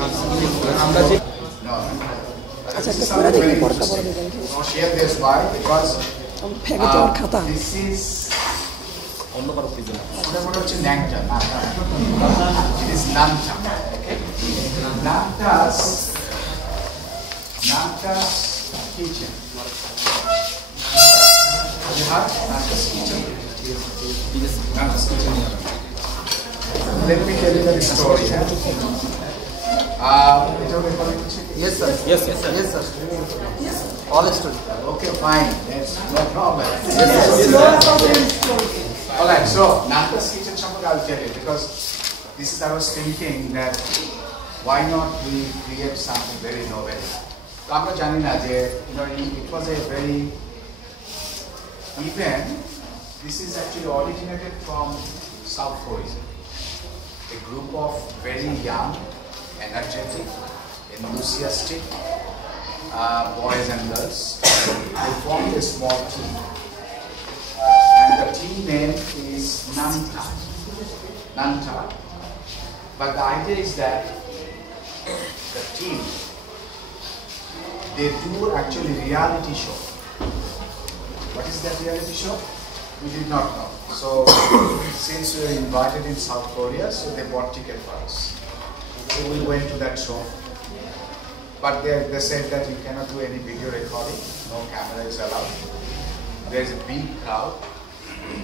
No. This is something very interesting. Now share this why? Because this is it is Nanta. Okay? Nanta's kitchen. Have you heard Nanta's kitchen? Nanta's kitchen. Let me tell you the story. Yes, sir. Yes, sir. Yes, sir. Yes. All story. Okay, fine. Yes, no problem. Yes. All right. So, Nanta's kitchen, I'll tell you, because this is I was thinking that why not we create something very innovative. It was a very even. This is actually originated from South Korea. A group of very young, energetic, enthusiastic boys and girls who formed a small team. And the team name is Nanta. But the idea is that the team, they do actually reality show. What is that reality show? We did not know. So since we were invited in South Korea, so they bought ticket for us. So we went to that show. But they said that you cannot do any video recording, no camera is allowed. There is a big crowd.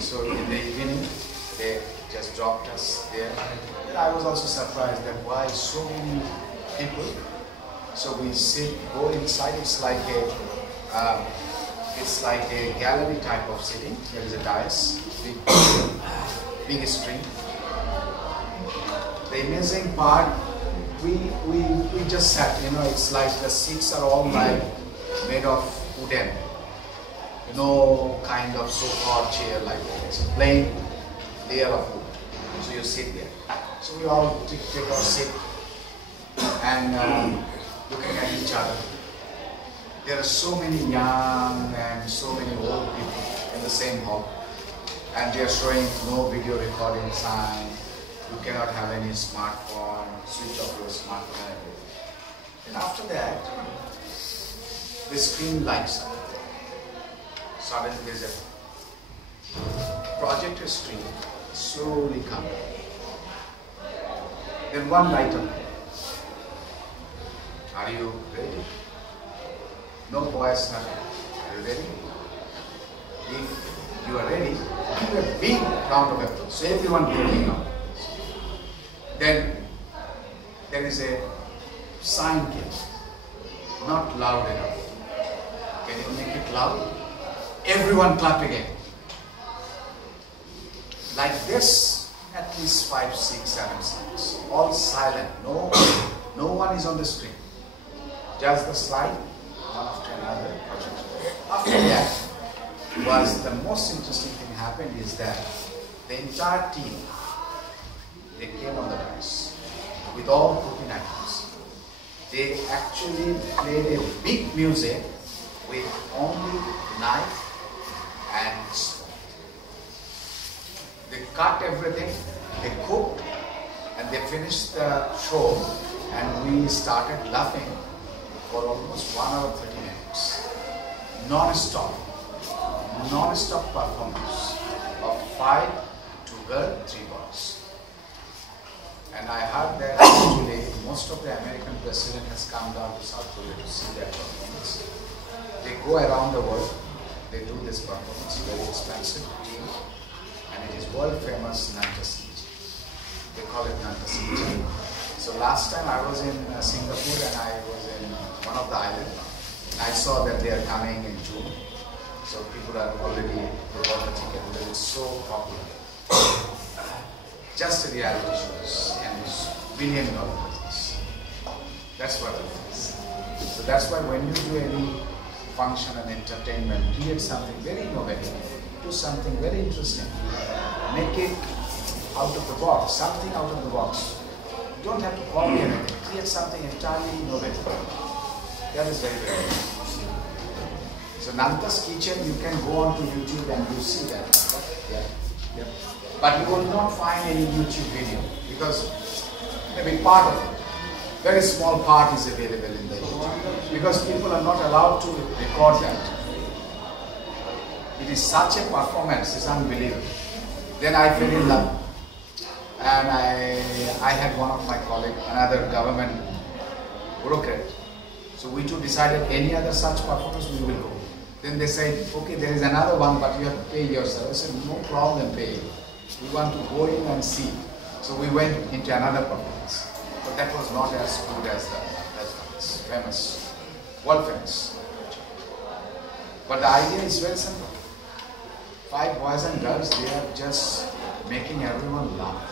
So in the evening, they just dropped us there. And I was also surprised that why so many people. So we go inside. It's like a gallery type of sitting. There is a dais, big screen. The amazing part, we just sat. It's like the seats are all like made of wooden. No kind of sofa or chair like that. It's a plain layer of wood. So you sit there. So we all take our seat and looking at each other. There are so many young and so many old people in the same hall. And they are showing no video recording sign. You cannot have any smartphone, switch off your smartphone and everything. And after that, the screen lights up. Suddenly there's a projector screen slowly coming. Then one light on. Are you ready? No voice, nothing. Are you ready? If you are ready, give a big round of applause. So everyone looking up. Then there is a sign came. Not loud enough. Can you make it loud? Everyone clap again. Like this, at least 5, 6, 7 seconds. All silent. No one is on the screen. Just the slide, one after another. After that, was the most interesting thing happened is that the entire team, they came on the dance with all cooking items. They actually played a big music with only knife and spoon. They cut everything, they cooked, and they finished the show, and we started laughing for almost 1 hour 30 minutes. Non-stop performance of 5, 2 girls, 3 boys. And I heard that actually most of the American president has come down to South Korea to see that performance. They go around the world, they do this performance, very expensive team, and it is world famous Nanta's kitchen. They call it Nanta's kitchen. So last time I was in Singapore and I was in one of the islands. And I saw that they are coming in June. So people are already bought the ticket because it's so popular. Just a reality shows and it's $1 billion business. That's what it is. So that's why when you do any function and entertainment, create something very innovative, do something very interesting, make it out of the box, something out of the box. You don't have to copy anything, create something entirely innovative. That is very, very important. So Nanta's kitchen, you can go on to YouTube and you see that. Yeah. But you will not find any YouTube video because maybe part of it. Very small part is available in the YouTube because people are not allowed to record that. It is such a performance, it's unbelievable. Then I fell in love, and I had one of my colleagues, another government bureaucrat. So we two decided any other such performance we will go. Then they said, okay, there is another one, but you have to pay yourself. I said, no problem paying. We want to go in and see. So we went into another performance. But that was not as good as the famous, world famous. But the idea is very simple. 5 boys and girls, they are just making everyone laugh.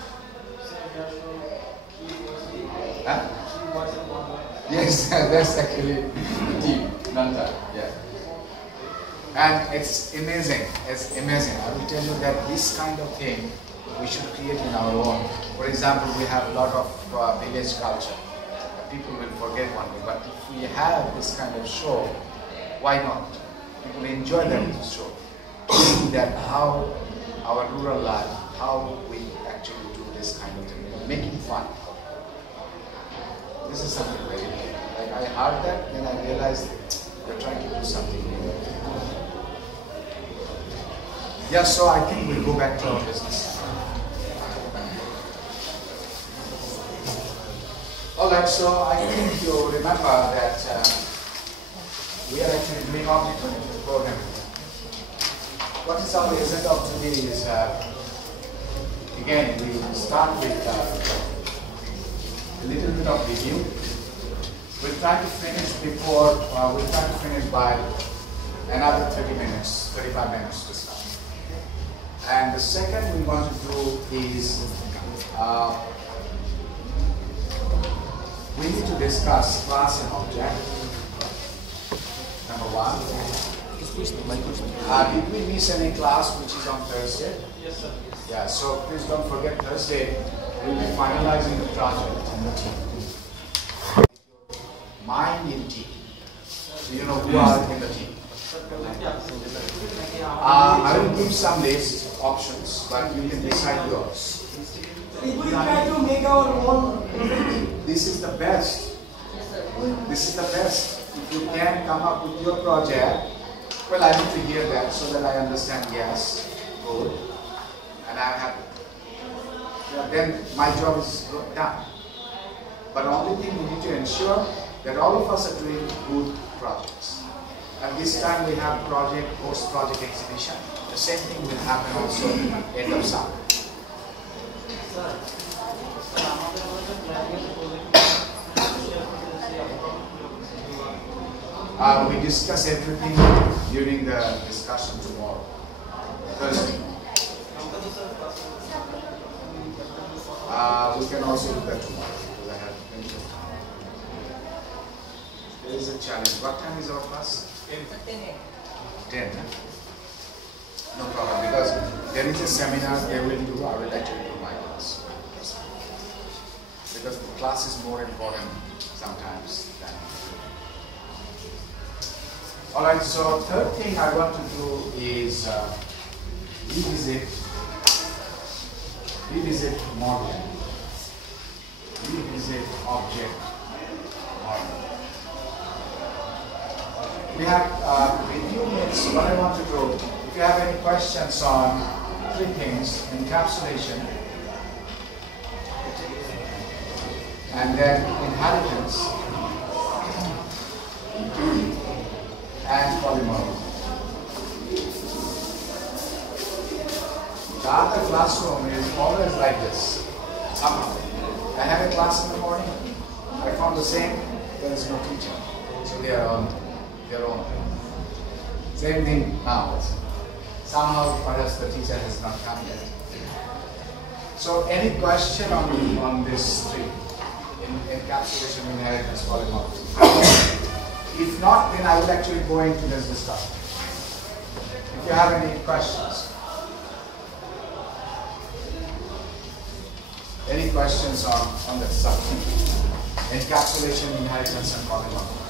Huh? Yes, that's actually the team, Nanta, yeah. And it's amazing, I will tell you that this kind of thing we should create in our own. For example, we have a lot of village culture. People will forget one day, but if we have this kind of show, why not? People enjoy that show. See that how our rural life, how we actually do this kind of thing, making fun. This is something very new. Like I heard that, then I realized we're trying to do something new. Yeah, so I think we'll go back to our business. Alright, so I think you remember that we are actually doing object-oriented programming. What is our agenda of today is, again, we start with a little bit of review. We'll try to finish by another 30 minutes, 35 minutes to start. And the second we want to do is, we need to discuss class and object. Number one. Did we miss any class which is on Thursday? Yes, sir. Yeah, so please don't forget Thursday we'll be finalizing the project in the team. Mind in team. So you know who are in the team. I will give some list options, but you can decide yours. If we try to make our own, This is the best. This is the best. If you can come up with your project, well, I need to hear that so that I understand, yes, good, and I'm happy. Yeah, then my job is done. But the only thing we need to ensure that all of us are doing good projects. And this time we have post-project exhibition. The same thing will happen also end of summer. We discuss everything during the discussion tomorrow. Thursday. We can also do that tomorrow because I have plenty of time. There is a challenge. What time is our class? 10. No problem, because there is a seminar they will do. I will actually do my class. Because the class is more important sometimes than. Alright, so third thing I want to do is revisit model, revisit object model. We have review minutes. What I want to do, if you have any questions on 3 things: encapsulation, and then inheritance, and polymorphism. The other classroom is always like this. Somehow. I have a class in the morning, I found the same, there is no teacher. So they are on their own. Same thing now. Somehow perhaps the teacher has not come yet. So any question on this 3? Encapsulation, inheritance, polymorphism? If not, then I will actually go into this discussion. If you have any questions. Any questions on that subject? Encapsulation, inheritance, and polymorphism.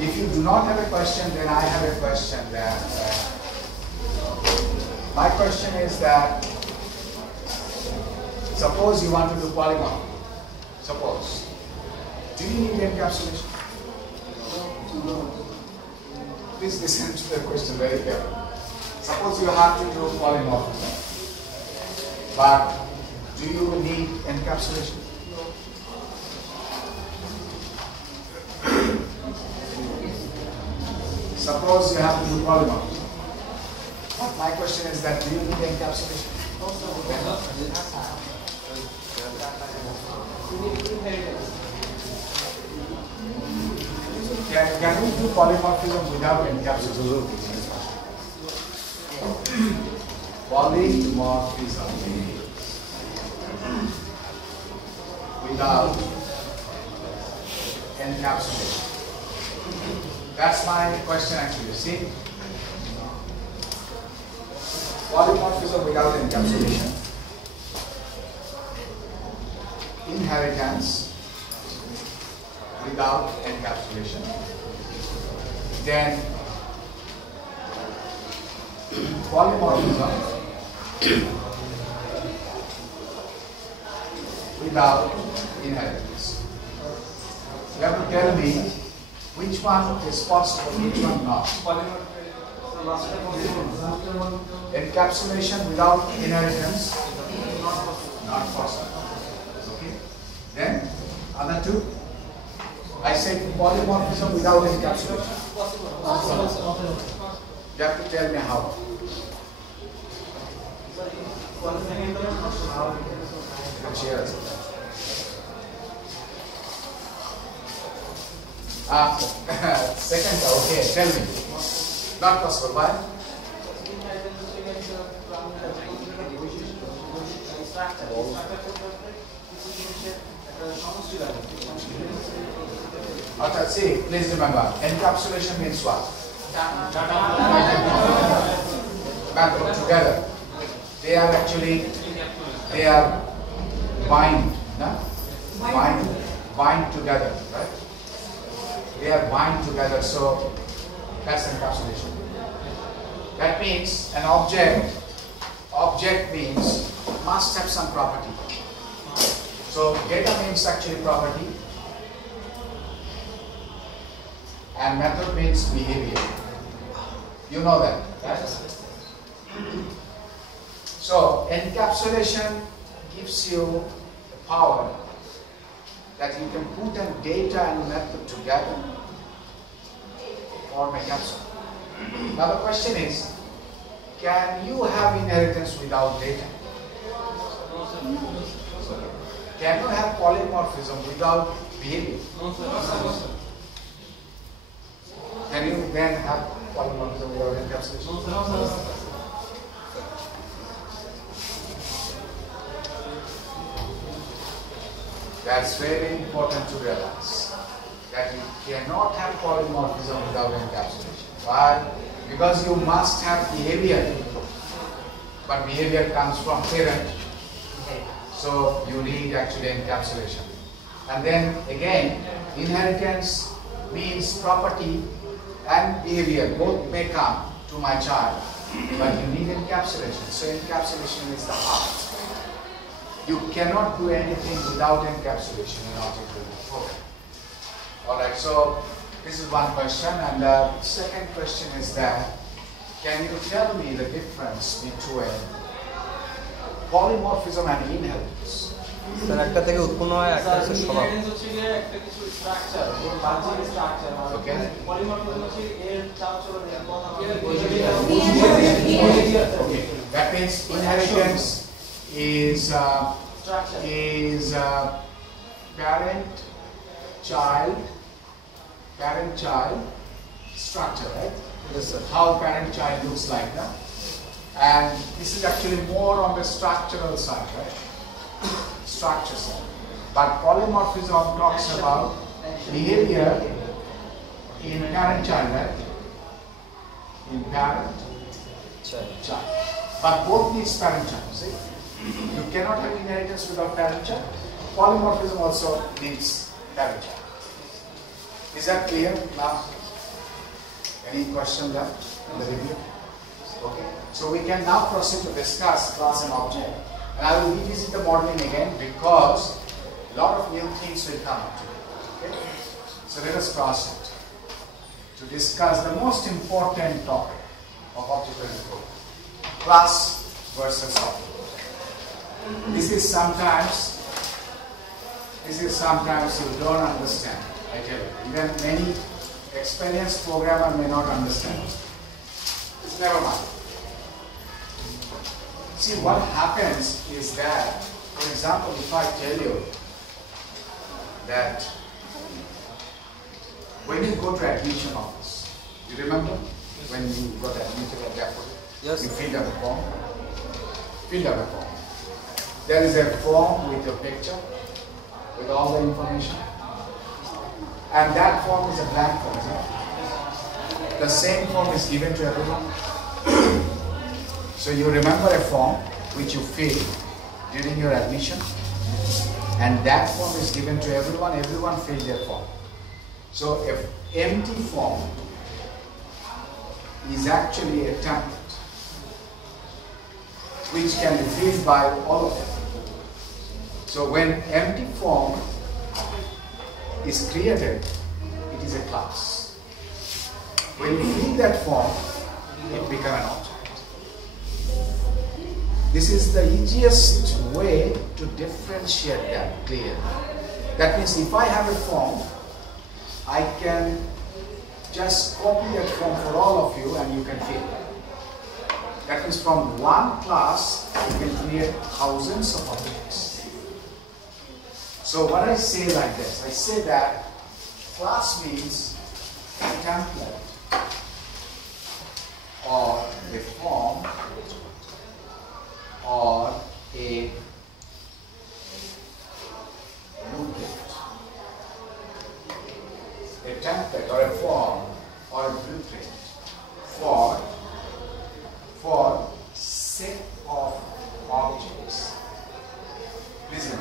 If you do not have a question, then I have a question that my question is that suppose you want to do polymorphism. Suppose, do you need encapsulation? No. Please listen to the question very carefully. Suppose you have to do polymorphism, but do you need encapsulation? Suppose you have to do polymorphism. But my question is that, do you need encapsulation? Can we do polymorphism without encapsulation? Polymorphism without encapsulation. That's my question actually. See? Polymorphism without encapsulation. Inheritance without encapsulation. Then polymorphism without inheritance. You have to tell me which one is possible, which one not. Encapsulation without inheritance, not possible. Okay. Then other two. I said polymorphism without encapsulation. You have to tell me how. Cheers. Second, okay, tell me. Not possible, why? Akhter, see, please remember, encapsulation means what? Back together. They are actually, they are bind, no? Bind together, right? They are bind together, so that's encapsulation. That means an object means must have some property. So data means actually property, and method means behavior. You know that, right? So encapsulation gives you the power that you can put a data and method together or make capsule. Now the question is, can you have inheritance without data? Can you have polymorphism without behavior? Can you then have polymorphism without encapsulation? That's very important to realize, that you cannot have polymorphism without encapsulation. Why? Because you must have behavior, but behavior comes from parent. So you need actually encapsulation. And then again, inheritance means property and behavior both may come to my child, but you need encapsulation. So encapsulation is the heart. You cannot do anything without encapsulation in article 4. Alright, so this is one question, and the second question is that, can you tell me the difference between polymorphism and inheritance? Sir একটা থেকে উৎপন্ন হয় একটা হচ্ছে স্বভাব inheritance হচ্ছে একটা কিছু স্ট্রাকচার এর বাহ্যিক স্ট্রাকচার ওকে পলিমরফিজম হচ্ছে এর চালচলন এর কথা okay, that means inheritance is parent child structure, right? Yes, sir. How parent child looks like, no? And this is actually more on the structural side, right? Structure side. But polymorphism talks about behavior in parent child, right? In parent child. But both needs parent child, see? You cannot have inheritance without parent child. Polymorphism also needs parent child. Is that clear now? Any question left in the review? Okay. So we can now proceed to discuss class and object. And I will revisit the modeling again because a lot of new things will come up today. Okay? So let us cross it to discuss the most important topic of object-oriented programming: class versus object. This is sometimes you don't understand. I tell you, even many experienced programmer may not understand. It's never mind. See, what happens is that, for example, if I tell you that when you go to admission office, you remember when you got admitted at the airport? Yes. You filled up a form. Filled up a form. There is a form with your picture, with all the information. And that form is a blank form, isn't it? The same form is given to everyone. So you remember a form which you filled during your admission, and that form is given to everyone. Everyone filled their form. So an empty form is actually a template which can be filled by all of them. So when empty form is created, it is a class. When you fill that form, it becomes an object. This is the easiest way to differentiate that clearly. That means if I have a form, I can just copy that form for all of you and you can fill it. That means from one class, you can create thousands of objects. So what I say like this, I say that class means a template or a form or a blueprint. A template or a form or a blueprint for set of objects. Listen.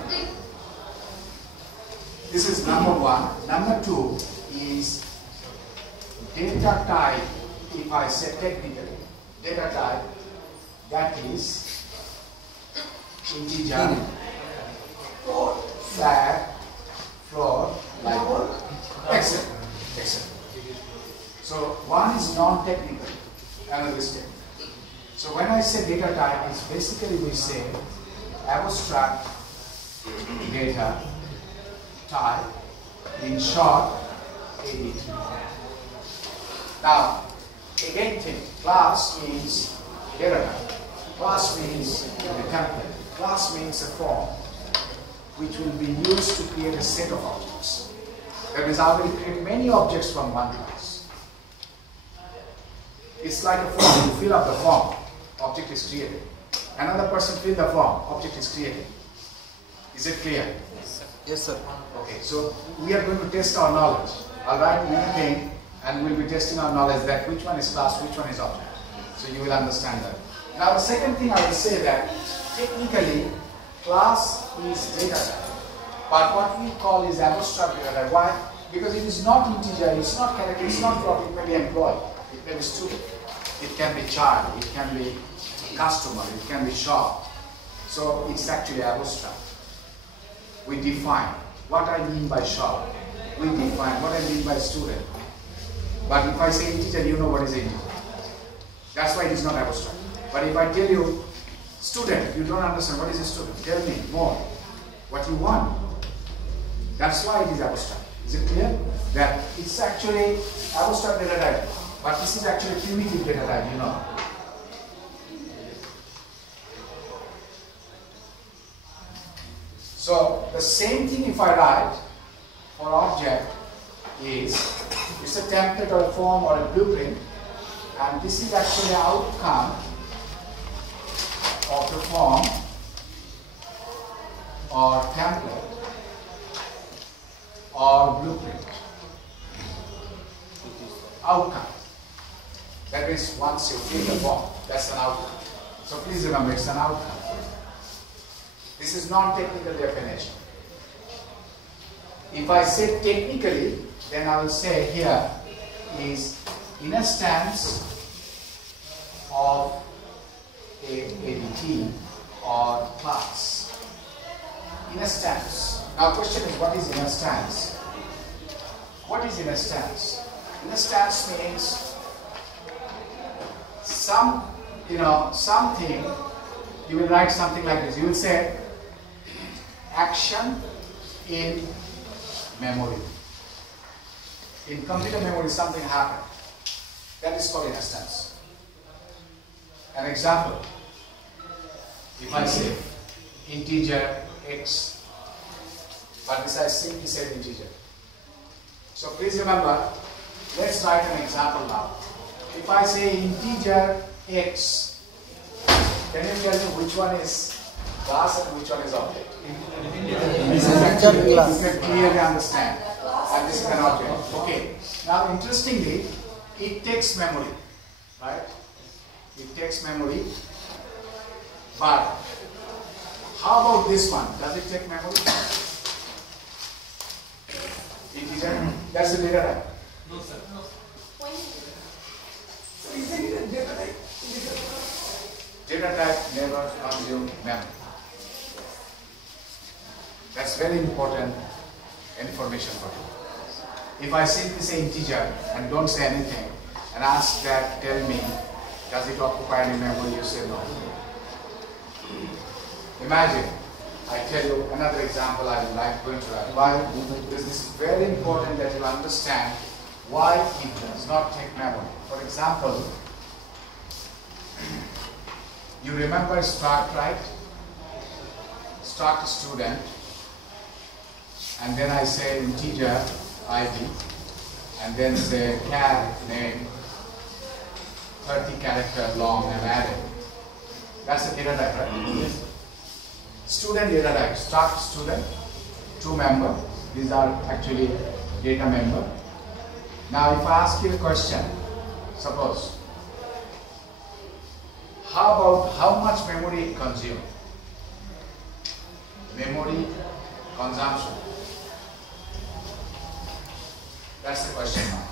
This is number one. Number two is data type. If I say technically, data type, that is integer, flat, float, like etc. etc. So one is non-technical, another is technical. So when I say data type, it's basically we say abstract data type, in short, ADT. Now, again think, class means data type. Class means a template. Class means a form which will be used to create a set of objects. That means I will create many objects from one class. It's like a form. You fill up the form, object is created. Another person fill the form, object is created. Is it clear? Yes, sir. Okay, so we are going to test our knowledge. I'll write anything and we'll be testing our knowledge that which one is class, which one is object. So you will understand that. Now the second thing I will say that technically class is data type. But what we call is abstract data type. Why? Because it is not integer, it's not character, it's not float, it may be employee, it may be student, it can be child, it can be customer, it can be shop. So it's actually abstract. We define what I mean by shop. We define what I mean by student. But if I say integer, you know what is integer. That's why it is not abstract. But if I tell you student, you don't understand what is a student. Tell me more. What you want. That's why it is abstract. Is it clear? That it's actually abstract data type. But this is actually primitive data type, you know. So the same thing if I write for object is it's a template or a form or a blueprint, and this is actually outcome of the form or template or blueprint. Outcome. That is once you fill the form, that's an outcome. So please remember, it's an outcome. This is non-technical definition. If I say technically, then I will say here is instance of a ADT or class. Instance. Now question is, what is inner stance? What is inner stance? Inner stance means something, you will write something like this. You will say action in memory. In computer memory something happened. That is called inner stance. An example, if I say integer x, but this I simply said integer. So please remember, let's write an example now. If I say integer x, can you tell me which one is class and which one is object? You can clearly understand. And this is an object. Okay. Now interestingly, it takes memory, right? It takes memory. But how about this one? Does it take memory? Integer? That's the data type. No, sir. No. Data type never consumes memory. That's very important information for you. If I simply say integer and don't say anything and ask that, tell me, does it occupy any memory? You say no. Imagine, I tell you another example I would like going to write. Why? Because this is very important that you understand why it does not take memory. For example, you remember struct, right? Struct student, and then I say integer ID, and then say char name 30 character long and array. That's the data type, right? Yes. Student data type, struct student, 2 member. These are actually data member. Now if I ask you a question, suppose, how much memory it consumes? Memory consumption. That's the question now.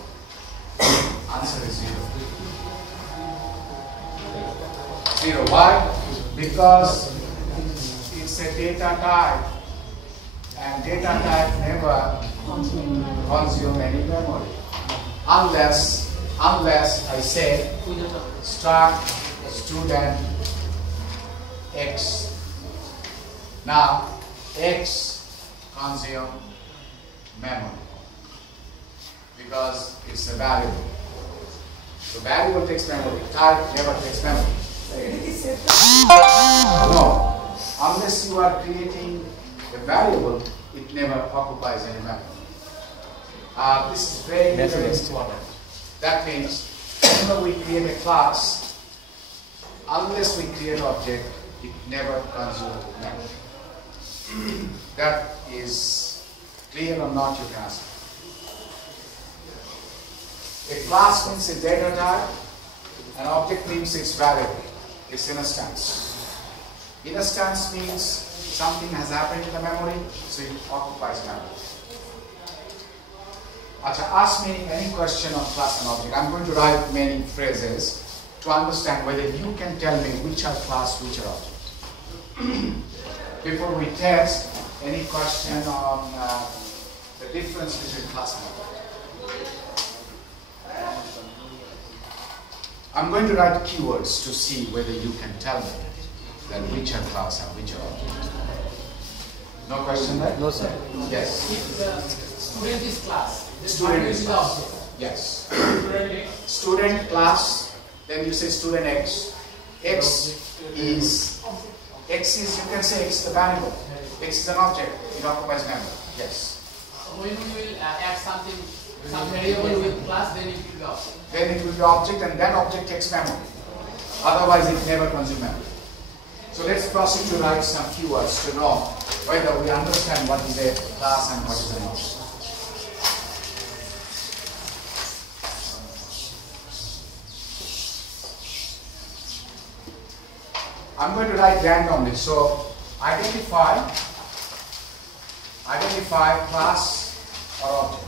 Answer is 0. 0. Why? Because it's a data type, and data type never consume any memory. Unless I say struct student X. Now X consume memory because it's a variable. So variable takes memory, type never takes memory. No, unless you are creating a variable, it never occupies any memory. This is very, very important. That means whenever we create a class, unless we create an object, it never consumes memory. That is clear or not, you can ask. A class means a data type, an object means its variable. It's inner stance. Inner stance means something has happened in the memory, so it occupies memory. Ask me any question on class and object. I'm going to write many phrases to understand whether you can tell me which are class, which are object. Before we test, any question on the difference between class and object? I'm going to write keywords to see whether you can tell me that which are class and which are object. No question there? No, sir. Yes. If the student is class, then Student what is is the class. object? Yes. Student X. Student class, then you say student X. X is, you can say X is the variable. X is an object, it occupies memory. Yes. When we will add something, some variable with class, then it will be object. Then it will be object, and that object takes memory. Otherwise it never consumes memory. So let's proceed to write some keywords to know whether we understand what is a class and what is an object. I'm going to write randomly. So identify class or object.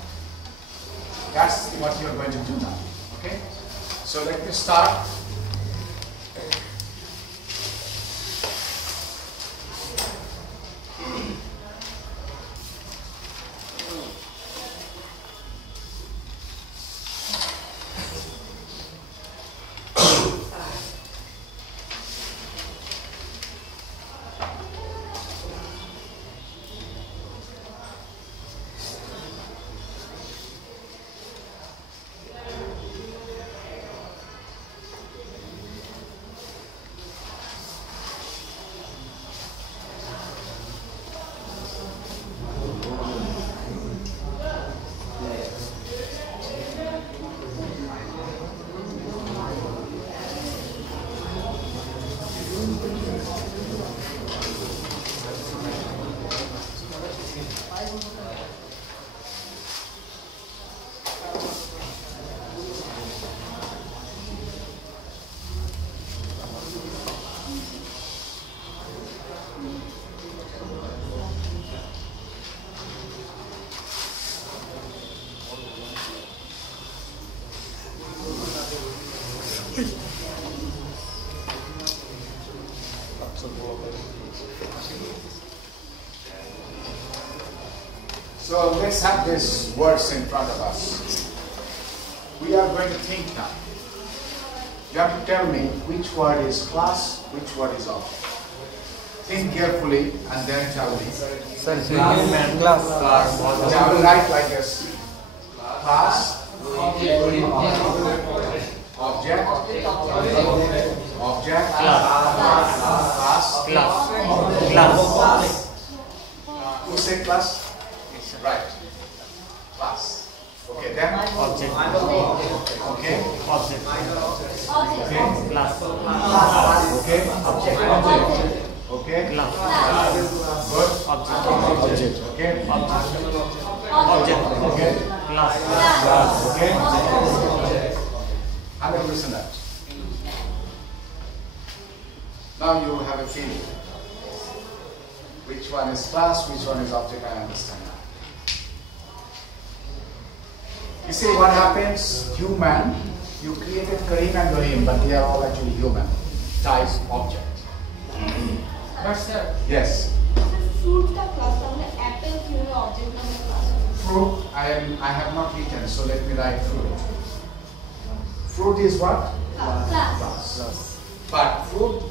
That's what you're going to do now. Okay? So let me start. So let's have these words in front of us. We are going to think now. You have to tell me which word is class, which word is object. Think carefully and then tell me. Sir, class. I will write like this. Class, object, class. Who said class? Right. Class. Okay, then object. Okay. Object. Okay. Class. Okay. Object. Okay. Class. Good. Object. Okay. Object. Okay. Class. Okay. 100% that. Now you have a feeling. Which one is class, which one is object, I understand now. You see what happens? Human, you created Karim and Rahim, but they are all actually human. Type object. But sir. Yes. Fruit का class हमने apple क्यों object का class? Fruit, I have not written, so let me write fruit. Fruit is what? Class. But fruit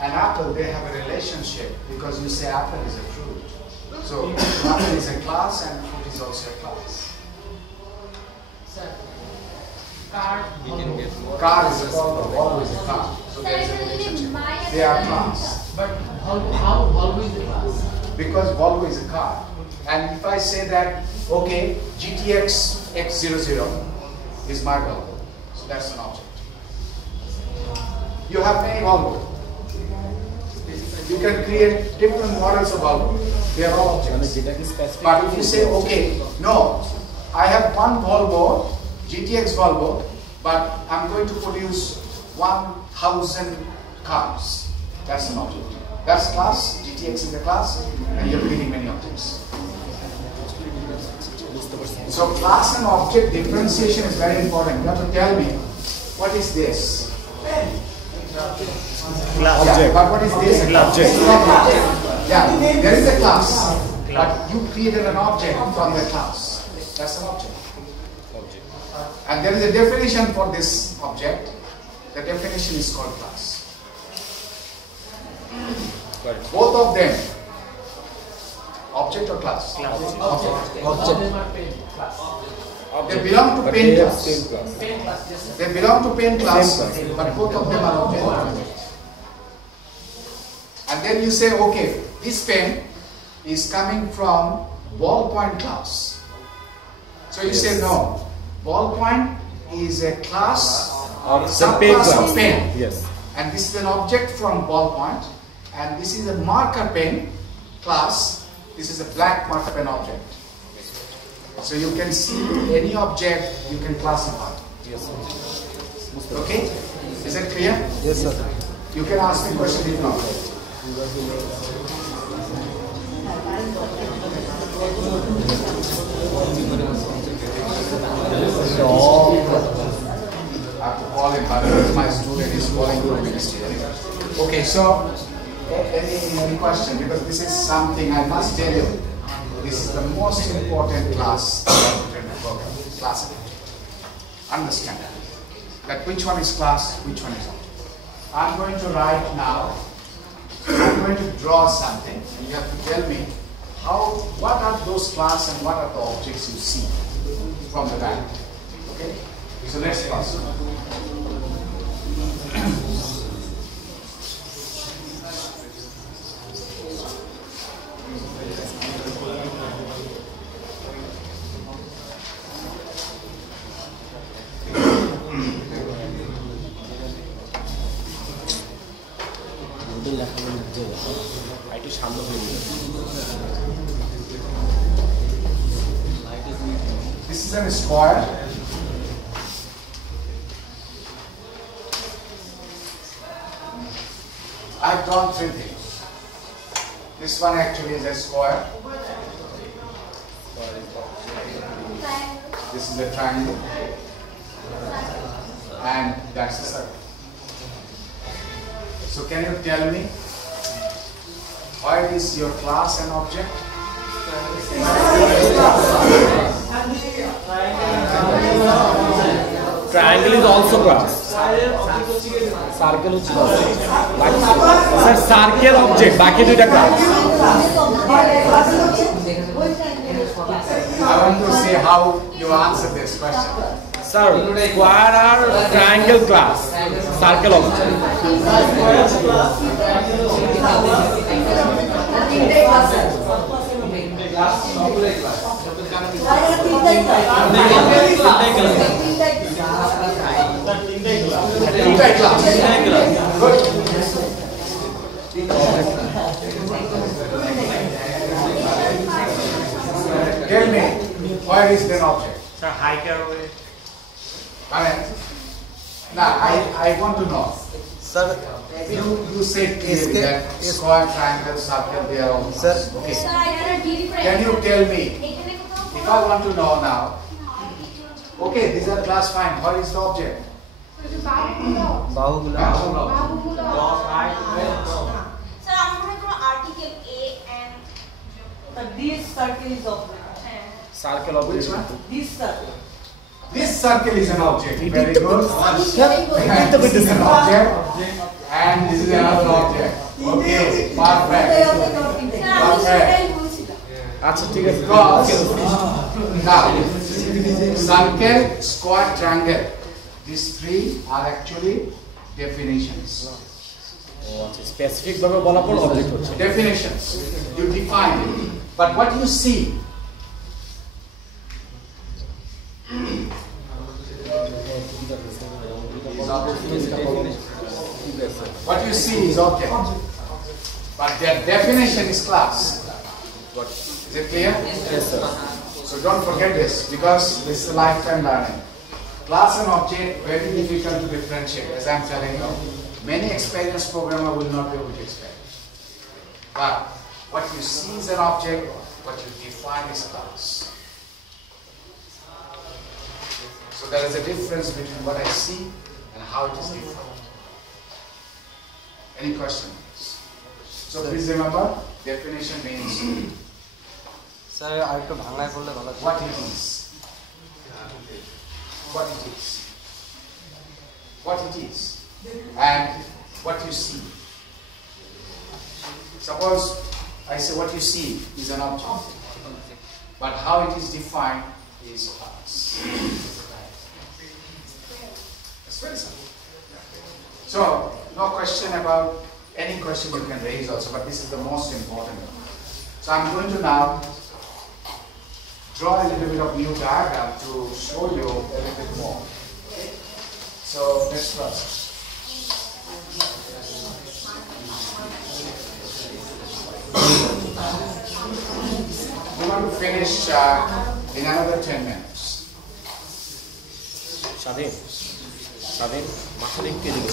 and apple, they have a relationship because you say apple is a fruit. So apple is a class and fruit is also a class. Sir. Car. Car is a Volvo is a car. So there is a relationship. They are class. But how Volvo is the class? Because Volvo is a car. And if I say that, okay, GTX X00 is my Volvo. So that's an object. You have many Volvo. You can create different models of Volvo. They are all objects. But if you say, okay, no, I have one Volvo, GTX Volvo, but I'm going to produce 1,000 cars. That's an object. That's class, GTX is the class, and you're creating many objects. So class and object differentiation is very important. You have to tell me, what is this? Class. Yeah, but what is this? Object. Yeah, there is a class, but you created an object from the class. That's an object. And there is a definition for this object. The definition is called class. Both of them, object or class? Object. They belong to paint class. Paint class, yes sir. They belong to paint class, but both of them are object. And then you say, okay, this pen is coming from ballpoint class. So you say no, ballpoint is a class Of subclass of pen. Yes. And this is an object from ballpoint, and this is a marker pen class. This is a black marker pen object. So you can see any object you can classify. Yes, sir. Okay? Is that clear? Yes, sir. You can ask me question if not. I have to call him, but my student is calling for ministry anyway. Okay, so any question? Because this is something I must tell you. This is the most important class program. Class. Understand that which one is class, which one is object. I'm going to write now. I'm going to draw something, and you have to tell me what are those class and what are the objects you see from the diagram. Okay? So let's pass. This is a square. I've drawn three things. This one actually is a square. This is a triangle. And that's a circle. So can you tell me why is your class an object? triangle is also class. Circle is class. Sir, circle object. Baki duita class. I want to see how you answer this question. Sir, square are triangle class. Circle object. Tell me, where is the object? Sir, hiker. I mean, now I want to know. Sir, You said clearly that square, triangle, circle, they are all. Sir, Okay. Sir, I cannot differentiate. Can you tell me, if I want to know now, okay, these are class fine, what is the object? Bahugula. Sir, I'm going to article A and This circle is object. Circle object. Which one? This circle. This circle is an object. Very good. Sir, This is an object, and this is another object. Okay, perfect. আচ্ছা ঠিক আছে Because now, circle, square, triangle, these three are actually definitions. Specific ভাবে বলা পর object হচ্ছে Definitions. You define it. But what you see, what you see is object. But their definition is class. Is it clear? Yes, sir. So don't forget this, because this is a lifetime learning. Class and object, very difficult to differentiate, as I'm telling you. Many experienced programmer will not be able to explain. But what you see is an object, what you define is class. So there is a difference between what I see and how it is defined. Any question? So please remember, definition means sir আর একটু বাংলায় বললে ভালো what it is. What it is. What it is. And what you see. Suppose I say what you see is an object. But how it is defined is class. It's very simple. So, no question about any question you can raise also, but this is the most important one. So I'm going to now draw a little bit of new diagram to show you a little bit more. So let's start. We want to finish in another 10 minutes. স্বাধীন স্বাধীন মাথা দিক কে দিকে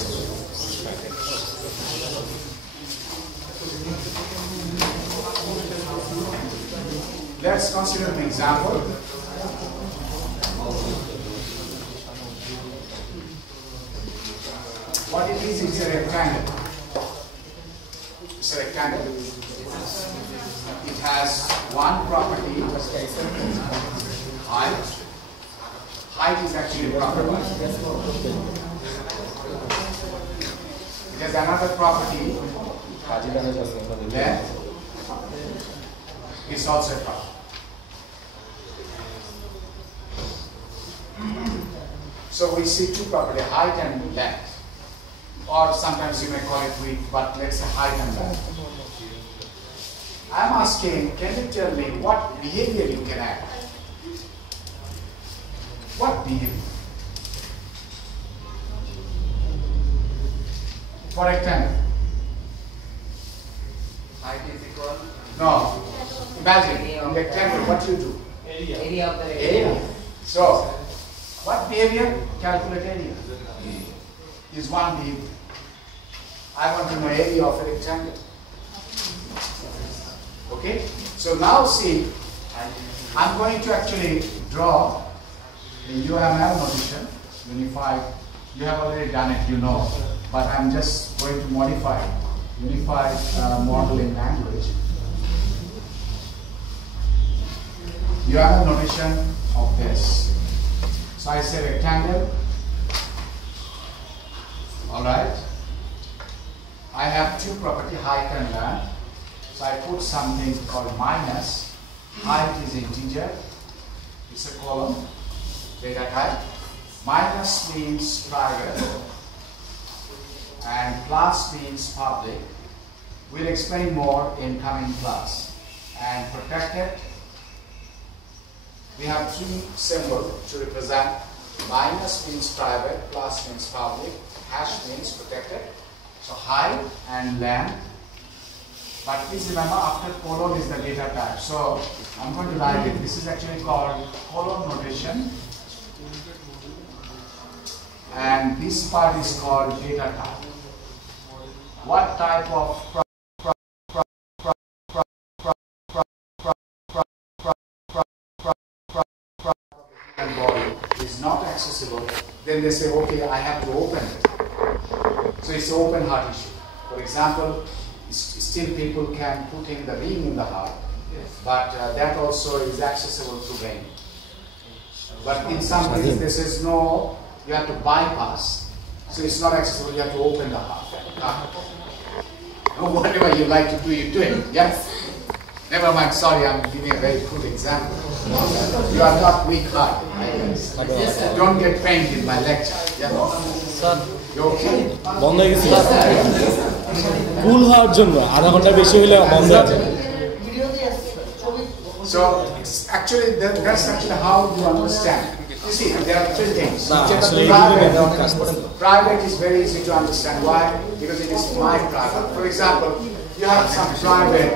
Let's consider an example. What it is a rectangle. It's a rectangle. It has one property, height. Height is actually a property. It has another property, length. Is also a property. So we see two properties, height and length. Or sometimes you may call it width, but let's say height and length. I'm asking, can you tell me what behavior you can add? What behavior? For rectangle. Height is equal. No. Imagine, in rectangle, what you do? Area of the Area. So, what behavior? Calculate area. Is one behavior. I want to know area of a rectangle. Okay? So now see, I'm going to actually draw the UML notation, unified. You have already done it, you know. But I'm just going to modify unified modeling language. UML notation of this. So I say rectangle, Alright? I have two property, height and length. So I put something called minus. Height is integer. It's a column. Data type. Minus means private. And plus means public. We'll explain more in coming class. And protected. We have three symbols to represent. Minus means private, plus means public, hash means protected. So height and length. But please remember, after colon is the data type. So I'm going to write it. This is actually called colon notation. And this part is called data type. What type of is not accessible, then they say, okay, I have to open it. So it's open heart issue. For example, still people can put in the ring in the heart, but that also is accessible through vein. But in some cases, this is no, you have to bypass. So it's not accessible, you have to open the heart. Whatever you like to do, you do it. Yes? Never mind, sorry, I'm giving a very crude example. You are not weak heart. Don't get pained in my lecture. Yeah? You okay? বন্ধ হয়ে গেছে কুল হওয়ার জন্য আধা ঘন্টা বেশি হলে বন্ধ আছে So actually that's actually how you understand. You see, there are three things. Private is very easy to understand. Why? Because it is my private. For example, you have some private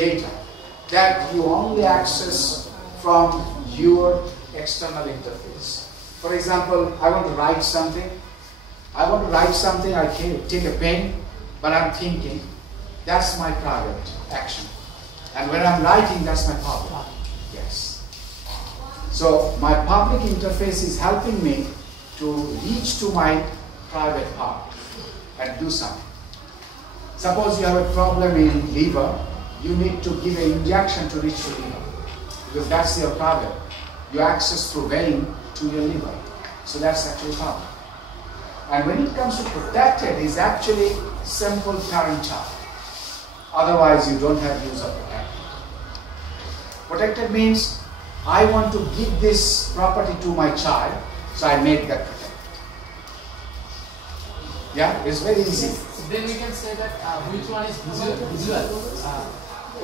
data that you only access from your external interface. For example, I want to write something. I can take a pen, but I'm thinking. That's my private action. And when I'm writing, that's my public. Yes. So my public interface is helping me to reach to my private part and do something. Suppose you have a problem in liver, you need to give an injection to reach your liver, because that's your private. You access through vein to your liver. So that's actually public. And when it comes to protected, it's actually simple parent-child. Otherwise, you don't have use of protected. Protected means I want to give this property to my child, so I make that protected. Yeah, it's very easy. Then we can say that which one is visual.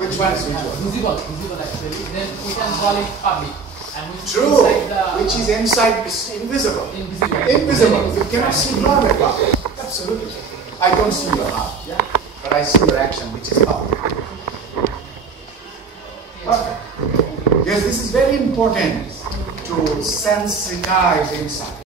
Which one is visual? Visible actually. Then we can call it public. And which True, inside the, which is inside is invisible. Invisible. You cannot see private part. Absolutely. I don't see your heart, yeah, but I see your action, which is public. Perfect. Yes, this is very important to sensitize inside.